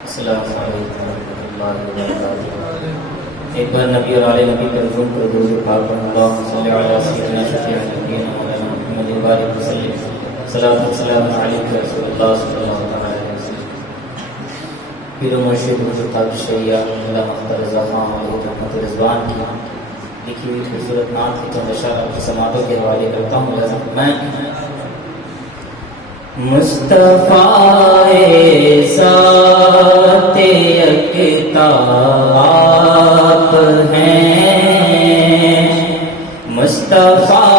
السلام علیکم ورحمۃ اللہ وبرکاتہ۔ ایک بار نبی اور آل نبی کا درود پر درود پاک پڑھیں۔ اللہم صلی علی سیدنا شفیع نبینا مولانا محمد وبارک وسلم۔ صلاۃ و سلام علیک یا رسول اللہ صلی اللہ علیہ وسلم۔ پیر و مرشد حضرت تاج شیعہ علامہ اختر رضا خان علیہ رحمت رضوان کی لکھی ہوئی خوبصورت نعت کی چند اشعار آپ کی سماعتوں کے حوالے کرتا ہوں۔ میں مصطفیٰ ذات یکتا آپ ہیں، مصطفیٰ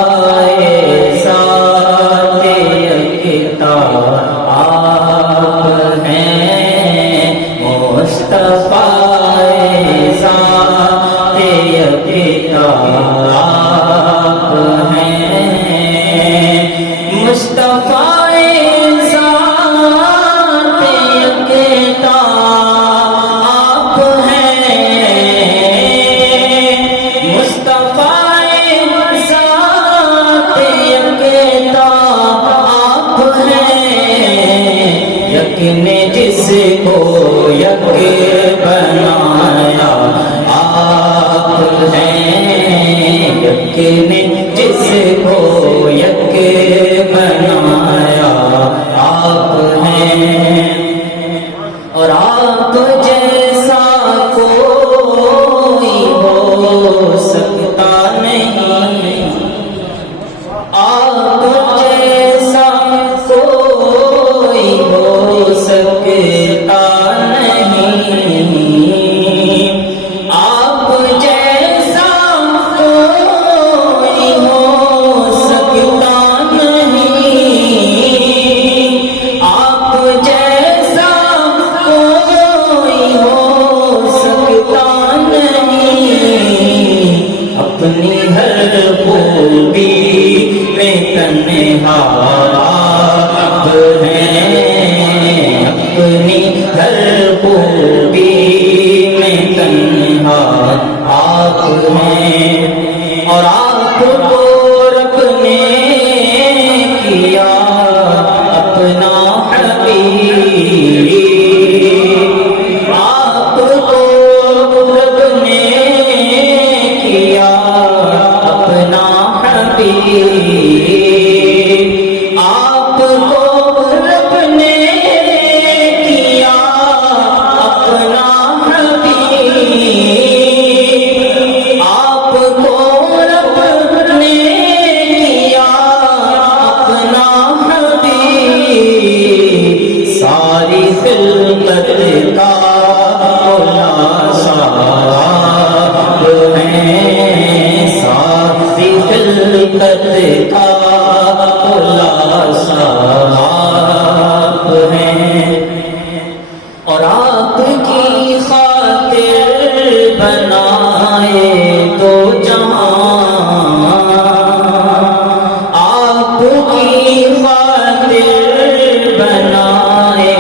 ذات یکتا آپ ہیں، مصطفیٰ ذات یکتا آپ ہیں، مصطفیٰ نے جس کو یک بنایا آپ ہیں، یک نے جس کو یک بنایا آپ ہیں، اور آپ جیسا کوئی ہو سکتا نہیں، آپ جیسا کوئی ہو سکتا نہیں، آپ جیسا کوئی ہو سکتا نہیں، آپ جیسا کوئی ہو سکتا نہیں، اپنی ہر خوبی میں تنہا آپ ہیں، اپنی ہر خوبی میں تنہا آپ ہیں، اور آپ کو رب نے کیا اپنا حبیب، آپ کو رب نے کیا اپنا حبیب، آپ کو رب نے کیا اپنا حبیب، آپ کو رب نے کیا اپنا حبیب، ساری خلقت کا خلاصہ آپ ہیں، ساری خلقت کا خلاصہ آپ ہیں، اور آپ کی خاطر بنائے دو جہاں، آپ کی خاطر بنائے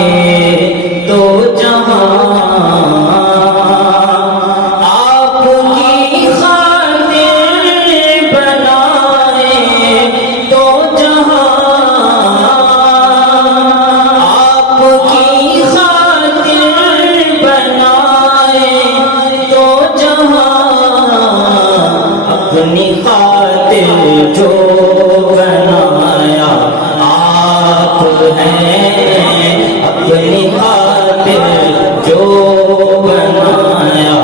دو جہاں، آپ کی خاطر بنائے دو جہاں، آپ کی خاطر بنائے دو جہاں، اپنی خاطر جو بنایا آپ ہیں، اپنی خاطر جو بنایا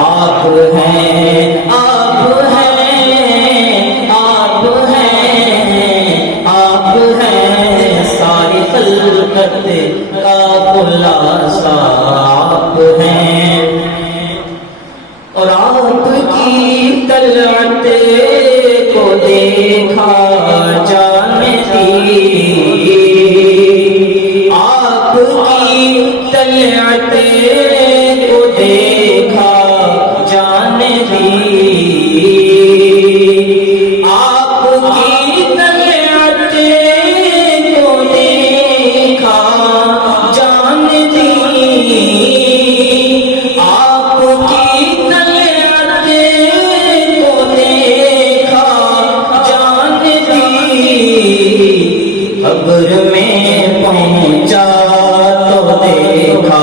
آپ ہیں، آپ ہیں، آپ ہیں، آپ ہیں، ساری خلقت کا خلاصہ آپ ہیں، اور آپ کی طلعت کو دیکھا جانے دی، آپ کی طلعت کو دیکھا جانے دی، آپ کی طلعت کو دیکھا جانے دی، آپ کی طلعت کو دیکھا جانے دی، قبر میں پہنچا تو دیکھا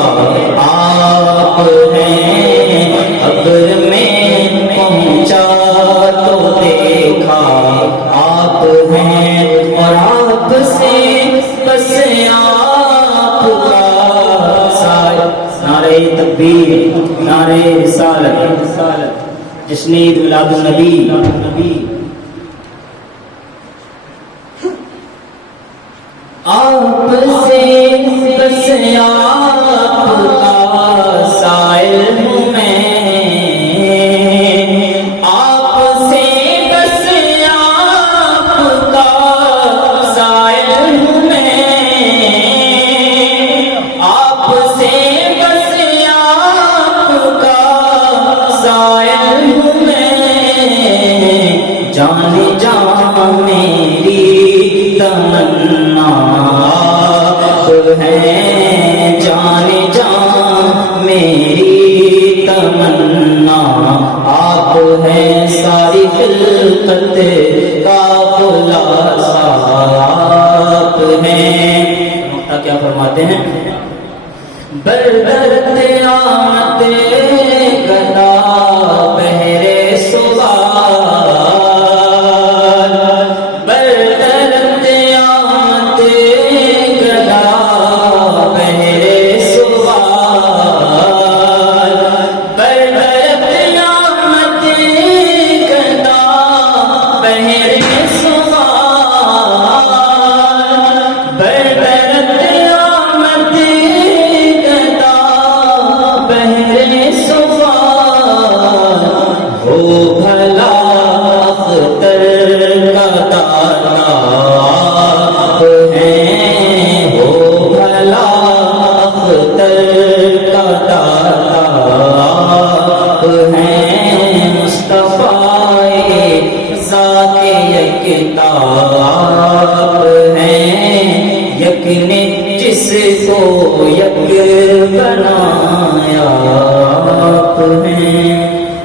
تکبیر، نعرے رسالت، جشن عید میلاد النبی۔ آپ سے بس آپ کا سائل ہوں میں، آپ سے بس آپ کا سائل ہوں میں، آپ سے بس آپ کا سائل ہوں میں، جان جان میری تمنا آپ ہیں، جان جان میری تمنا آپ ہیں، ساری خلقت کا خلاصہ آپ ہیں۔ کیا فرماتے ہیں؟ بردر قیامت گدا بہرے سوال، بردر قیامت گدا بہرے سوال، بردر قیامت گدا بہرے سوال، بردر قیامت گدا بہرے سوال، ہو بھلا اختر کا داتا آپ ہیں، ہو بھلا اختر کا داتا آپ ہیں، مصطفیٰ ذات یکتا آپ ہیں، یک نے جس کو یک بنایا آپ ہیں۔